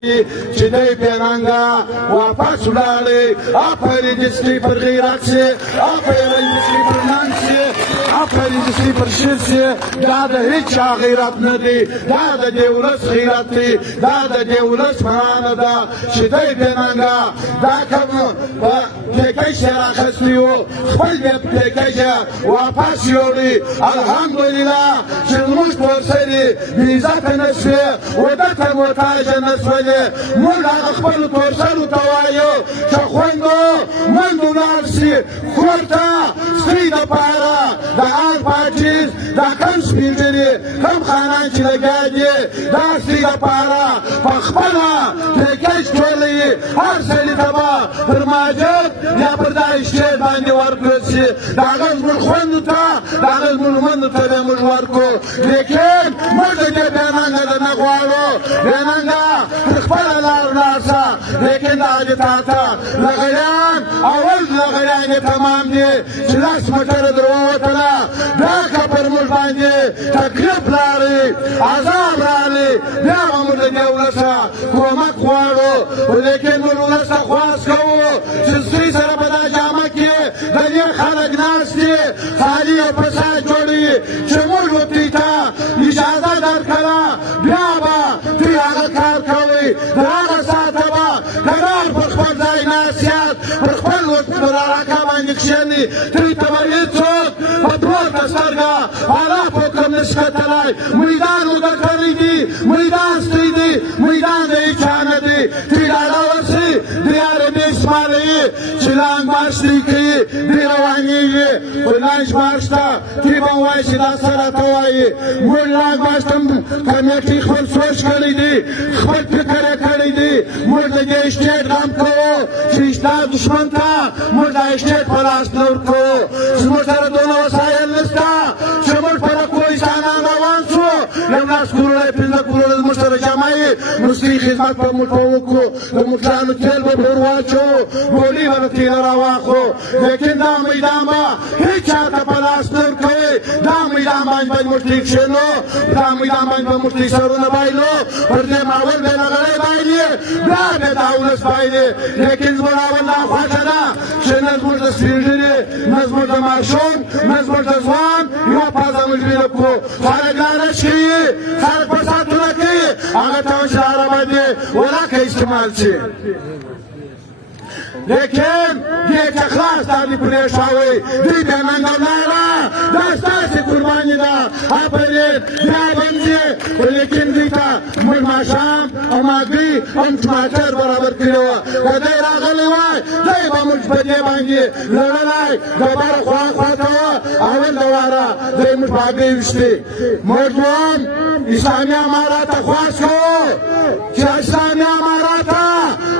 چې دی بېننګه واپس ولاړې آفرین دې سپي پر غیرت شي آفرین دې سپي پر ننګ شي آفرین دې سپي پر شر شي دا د هېچ چا غیرت نه دی دا د دې ولس غیرت دی دا د دې ولس فرانه ده چې دی بېننګه دا کوم پلیکی چې راخستی و خپل دې پلیکی چې واپس یوړي الحمدلله چې زموږ پورسرې بېعزته نه شوې وده ته محتاجه نه شولې موږ هغه خپلو تورسرو ته وایو چې خویندو منډ ولاړ شي کور ته سپي دپاره د آل پارټیز دا کم سپین ږیري کم خانان چې لګیا دي دا سپي دپاره په خپله پېکیج ټولوي هر سړي ته به پر ماجر یا پر دا اسټیټ باندې ورکړل شي د هغه زموږ خویندو ته د هغه زموږ میندو ته به موږ ورکړو لیکن موږ د دې بېننګه د نه غواړو بېننګه خپله لار ولاړ شه لیکن د حاجي تاته لغړیان اول لغړیان یې تمام دي چې لس موټره در ووتله بیا که پر موږ باندې تکلیف راغی عذاب راغلی بیا به موږ د دې ولسه کومک غواړو لیکن موږ ولس ته خواست کوو چې سپي سره په دا جامه کې د دې خلک ناست دي خالي او فساد جوړوي چې موږ به دوی ته اجازه درکړه بیا به دوی هغه کار کوي د هغه ساعته به کرار پر خپل ځای ناست یاست پر خپل راکه باندې کښېني دوی ته به هېڅوک په پورته سترګه حالات حکم نه شي کتلی میدان مو ګټلی دي میدان ستوی دي میدان د هېچا نه دی دوی ډاډه ورشي دوی عربي شمالوي چې لانګ مارش دوی کوي دوی روانېږي خو لانچ مارش ته دوی به ووایي چې دا څه راته وایي موږ لانګ مارش ته کمیټې خپل سوچ کړی دی خپل فکر یې کړی دی موږ د دې اسټیټ غم کوو چې دا دښمن ته موږ دا اسټیټ په لاس نه ورکوو زموږ سره دونه وسایل نشته چې موږ په کوهستانان روان شو یو لاس کورونه پنځه کورونه زموږ سره جمع یي مستري خدمت به موږ ته وکړو د موټرانو تېل به ور واچوو ګولۍ به د تېله راواخلو لیکن دا میدان به هېچ چا ته په لاس نه ورکوئ دا میدان باندې به موږ ټیټ کښېنو دا میدان باندې به موږ ټیټ سرونه بایلو پر دې ماول به لغړی بایلي بیا به دا ولس بایلي لیکن زموږ اول دا خوښه ده چې نه زموږ د سپین ږیري نه زموږ د ماشوم نه زموږ د ځوان یوه پزه موږ ویله کړو خلک لالچ کوي خلک فسادونه کوي هغه ته چې لاره باندې ولاکه استعمال شي لیکن دې ته خلاص دا دې پرېښاوئ دوی بېننګه ولاړه دا ستاسې قرباني ده آفرین بیا بندي خو لیکن دوی ته موږ ماښام او ماګۍ هم ټماټر برابر کړي وه که دی راغلی وای دی به موږ په دې باندې لړلی ډبره خواته وه اول د واره دی موږ په هګۍ ویشتې موږ دوم اسلامي امارات ته خواست کوو چې اسلامي امارات ته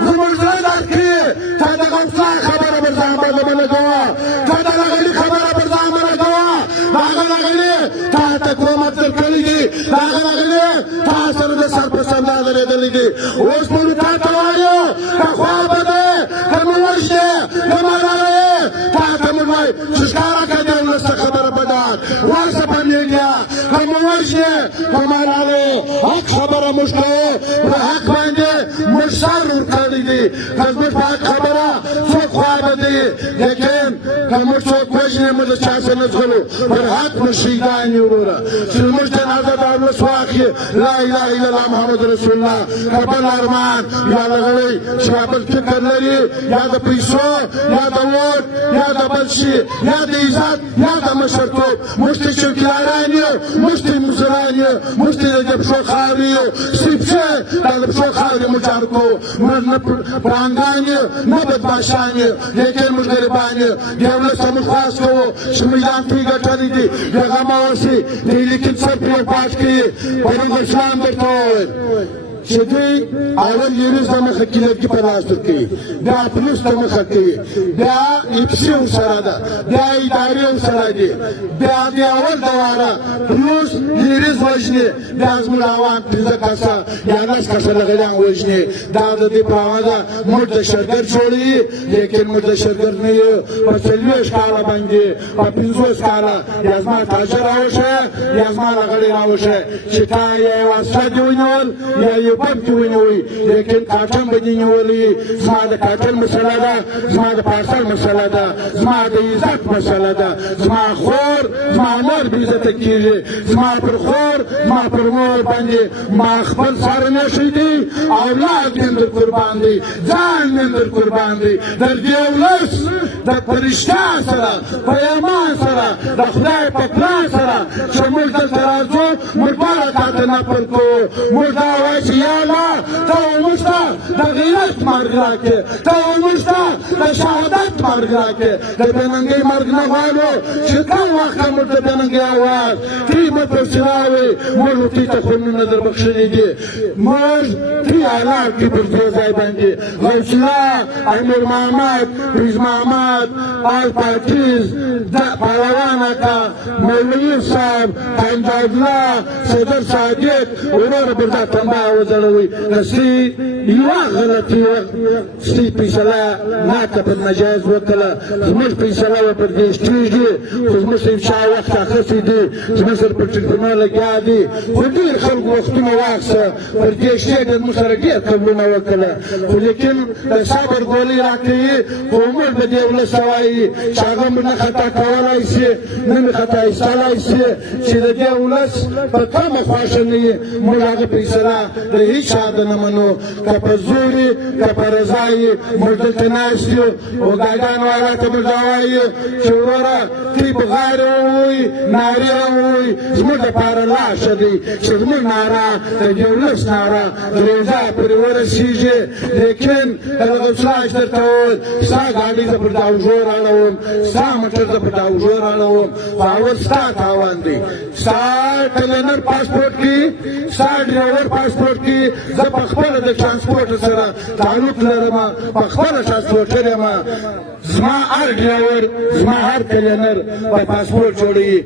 زموږ زړه درکړي تا د غوثا خبره پر ځان باندې منه کوه تا د لغړي خبره پر ځان منه کوه د هغه لغړي تا ته کومت درکړي دي د هغه لغړي تا سره د سر په سر درېدلي دي اوس موږ تا ته وایو که خوا به دی که مو وژنې که ملاله یې تا ته موږ وایو چې ښکاره کړه دې ولس ته خبره په ډاډ ورشه په میډیا که مو وژنې که ملاله یې حق خبره موږ کوو په حق باندې موږ سر ورکړی دي که زموږ په حق خبره څوک خوا به دی لیکن که موږ څوک وژنې موږ د چا څه نه زغلو پر حق موږ شهیدان یو وروره چې زموږ جنازه د ولس واخلي لا اله الا الله محمد رسول الله که بل ارمان یا لغړی چې بل فکر لري یا د پیسو یا د ووټ یا د بل شي یا د عزت یا د مشرتوب موږ ته چوکیداران یو موږ ته مزدوران یو موږ ته د پښو خاورې یو سپچې دا د پښو خاورې موږ جار کوو موږ نه پړانګان یو نه بدماشان یو لیکن موږ غریبان یو دې ولس ته موږ خواست کوو چې میدان پرې ګټلی دي بېغمه اوسئ دوی لیکن څه پرې پاټ کوي پیغمبر اسلام درته وویل چې دوی اول یونس ته مخه کې لرګي په لاس ورکوي بیا پولیس ته مخه کوي بیا اپسي ورسره ده بیا ادارې ورسره دي بیا د اول د واره پولیس یونس وژني بیا زموږ عوام پنځه کسه یا لس کسه لغړیان وژني دا د دې په اړه ده موږ د شرګر جوړوي لیکن موږ د شرګر نه یو په 40 کاله باندې په 50 کاله یا زما تاجر راوښیه یا زما لغړی راوښیه چې تا یې وسله دې ونیول یا یو بم کې ونیوئ لیکن کاټن به دې نیولي زما د کاټن مسله ده زما د پارسل مسله ده زما د عزت مسله ده زما خور زما نر بې عزته کېږي زما پر خور زما پر مور باندې ما خپل سر نښی دی اولاد مې در قربان دی ځان مې در قربان دی در دې ولس د فرشته سره په ایمان سره د خدای په پلان سره چې موږ دلته راځو موږ دواړه تا ته نفل کوو موږ دا وایو چې یا الله ته موږ ته د غیرت مرګ راکړې ته موږ ته د شهادت مرګ راکړې د بېننګۍ مرګ نه غواړو چې کوم وخت موږ د بېننګۍ اواز تی مپسې راوړې موږ تی ته خونونه در بخښلي دي موږ تی اعلان کړي پر دې ځای باندې غوث الله امیر محمد فیض محمد آل پاکیز پهلوان اکا مولوي صاحب پنجابلا صدر صادق ورور بردا تنبا وځړوي نسي یوه غلطي سي فیصله ماته پر نجایز وکړه زموږ فیصله به پر دې سټېږي خو زموږ صاحب شاه وخت اخیستی دی زموږ سره پر ټلیفونونو لګیا دي خو ډېر خلکو وختونه واخیسته پر دې شتې د زموږ سره ډېر قبلونه وکړه خو لیکن د صبر ګولۍ راکوي خو موږ به دې ولس ته وایي چې هغه موږ نه خطا کولی شي نه مې خطا ایستلی شي چې د دې ولس په کومه خوښه نه یي موږ هغه فیصله د هېڅ چا د نه منو که په زور یي که په رضا یي موږ دلته ناست یو اوږاګانو والا ته موږ دا وایو چې وروره تی بغاړې ووایي نارې ووایي زموږ دپاره لا ښه دی چې زموږ ناره د دې ولس ناره د رضا پورې ورسېږي لیکن کله غوث الله چې درته وویل ستا ګاډۍ زه پر دا اوږو راړوم ستا موټر زه پر دا اوږو راړوم خو اول ستا تاوان دی ستا کلینر پاسپورټ کې ستا ډریور پاسپورټ کې زه پخپله د ټرانسپورټ سره تعلق لرم پخپله ټرانسپورټر یم زما هر ډریور زما هر کلینر په پاسپورټ جوړوي